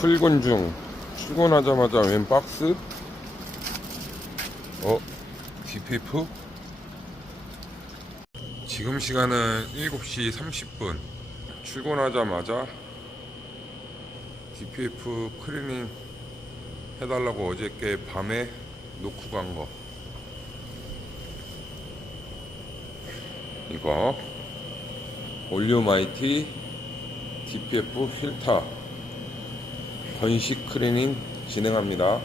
출근 중 출근하자마자 웬 박스? 어? DPF? 지금 시간은 7시 30분 출근하자마자 DPF 클리닝 해달라고 어저께 밤에 놓고 간 거 이거 올리오마이티 DPF 필터 건식 클리닝 진행합니다